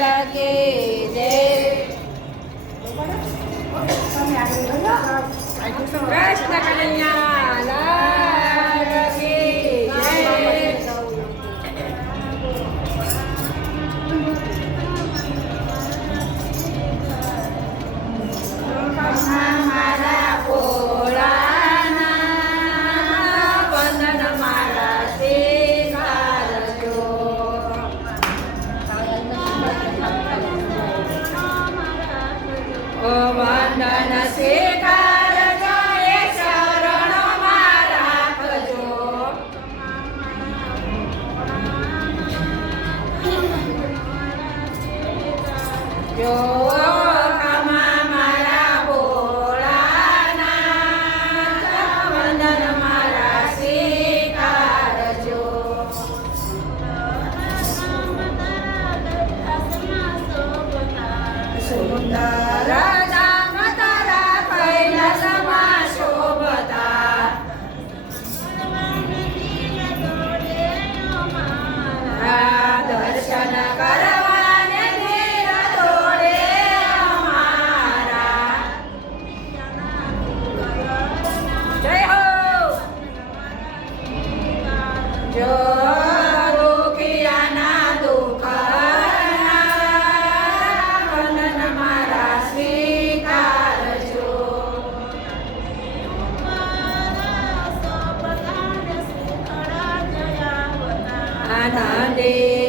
લાલ કી જય Krishna Kanaiya soltará. ta đê.